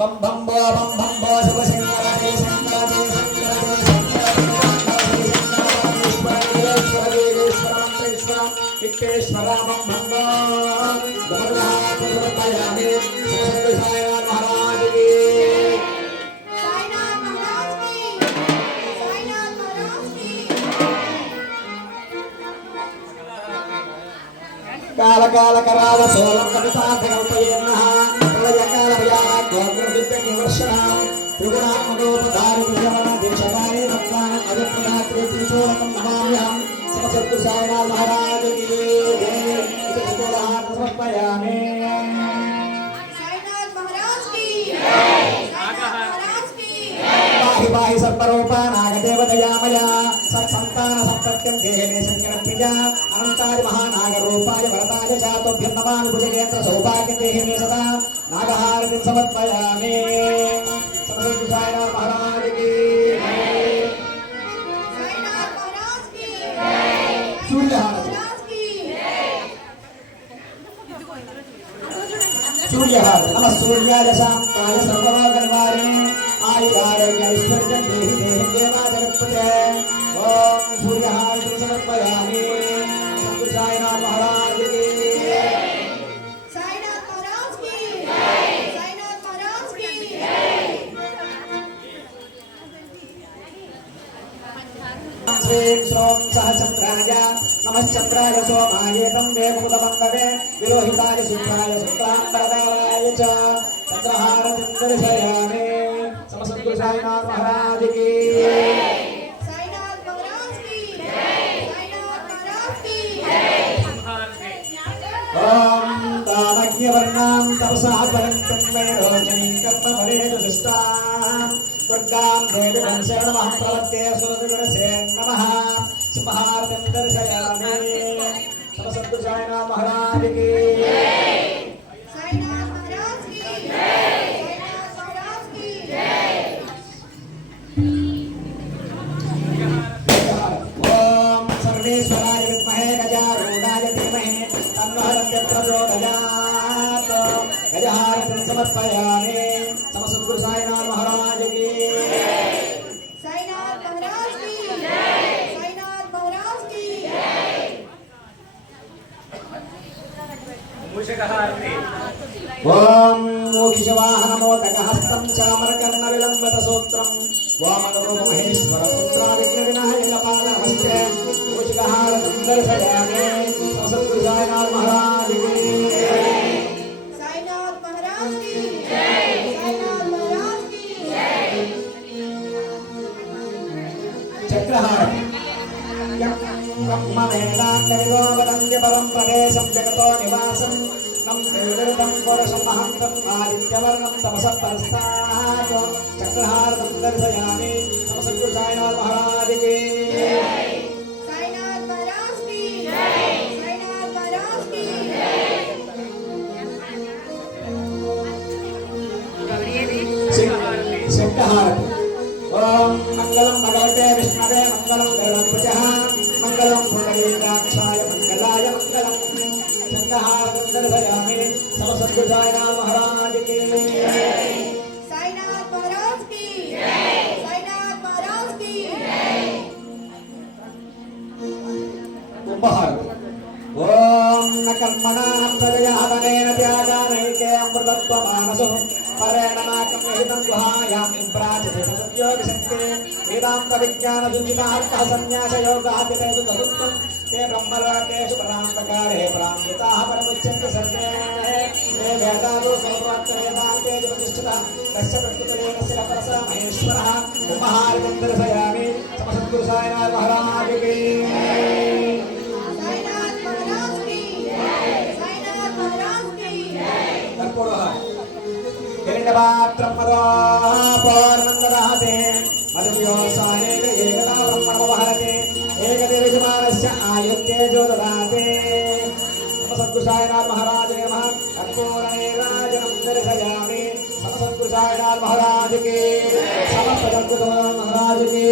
बम बम बो शिव शंकर जय शंकर जय शंकर जय शंकर विघ्नेश्वर बम बम बो महाराज की काल काल कराल सोलम कवितार्थकल्पयेन्नः प्रलयकाल भयाग्रविद्यकिवर्षणां त्रिगुणात्मकोपधारितजनन दीक्षकानि रत्नानि अभिप्रदात्रेति सोलकं नमाम्यहं समसद्गुरुसाईनाथ महाराज की जय इति चतुर्हार समर्पयामि साईनाथ महाराज की जय साईनाथ महाराज की पाहि पाहि सर्वरूपा नागदेवतयामया सत्संतान सत्पत्यं देहे शंकर प्रिया अनंतारि महानागरूपाय वरदाय चातुभ्यं नमामि भुजगेन्द्र सौभाग्य देहे मे सदा नागहारतिं समर्पयामि समसद्गुरुसाईनाथ महाराज की साईनाथ महाराज की जय सूर्यहारति महाराज की सूर्यहारति नमः सूर्याय शांताय सर्वरोगनिवारिणे आयुरारोग्य ऐश्वर्य देहि देहि देवा जगत्पते ओम सूर्यहारति समर्पयामि सद्गुरुसाईनाथ महाराज की साईनाथ महाराज की जय साईनाथ महाराज की जय श्रीं श्रों सहचंद्राय नमश्चंद्राय सोमाय तं देवमुदमङ्गवे विरोहिताय शुक्राय शुक्लाम्बरदेवाय च चंद्रहारतिं दर्शयामि समसद्गुरुसाईनाथ महाराज की साईनाथ महाराज की जय साईनाथ महाराज की जय ओम दानज्ञवर्णां तपसा फलन्तं वैरोचनीं कर्मफलेषु शिष्टां दुर्गां देवीं शरणमहं प्रपद्ये सुरगुणसे नमः शुभहारतिं दर्शयामि समसद्गुरुसाईनाथ महाराज की साईनाथ महाराज की जय साईनाथ महाराज की जय ओम सर्वेश्वराय विद्महे गजारूढाय धीमहि तन्नः प्रचोदयात् गजहारतिं समर्पयामि समसद्गुरुसाईनाथ महाराज की साईनाथ महाराज की जय साईनाथ महाराज की जय ओम मोक्षवाहनमोदकहस्तं चामरकर्णविलम्बितसूत्रं वामनरूपमहेश्वरपुत्राविघ्नविनायकपादहस्ते मूषिकहारतिं दर्शयामि समसद्गुरुसाईनाथ महाराज की साईनाथ महाराज की जय साईनाथ महाराज की जय चक्रहारति ब्रह्मवेदान्तविदो वदन्ति परं प्रदेशं जगतो निवासं नं देवृतं पुरुषमहन्तं आदित्यवर्णं तमसः परस्तात् चक्रहारतिं दर्शयामि समसद्गुरुसाईनाथ महाराज की साईनाथ महाराज की जय साईनाथ महाराज की जय शंखहारति ओम मंगलम भगवते विष्णवे मंगलम गरुड़ध्वजः मंगलम पुंडरीकाक्षाय मंगलाय मंगलम शंखहारतिं दर्शयामि समसद्गुरुसाईनाथ महाराज की साईनाथ महाराज की जय साईनाथ महाराज की जय कुंभहारति ओम न कर्मणा प्रजया वनेन त्यागानैके अमृतत्वमानसो परेण नाकं विहितं गुहायां प्राचते सत्योगशक्ते वेदान्तविज्ञानसुचितार्थः सन्न्यासयोगादितेषु चतुर्थं ते ब्रह्मलोकेषु परान्तकाले परामृताः परमुच्यन्ते सर्वे ते वेदादो सर्वोक्तवेदान्ते च प्रतिष्ठितः तस्य प्रकृतये तस्य परसः महेश्वरः कुम्भहारतिं दर्शयामि समसद्गुरुसाईनाथ महाराज की साईनाथ महाराज की जय साईनाथ महाराज की जय हिरण्यपात्रं मदो पूर्णं ददाति मधुव्योत्साहेन एकदा ब्रह्मणमवहरति एकदेवयजमानस्य आयुर्तेजो ददाति समसद्गुरुसाईनाथ महाराज नमः कर्पूरनीराजनं दर्शयामि समसद्गुरुसाईनाथ महाराज की समस्त जगद्गुरु महाराज की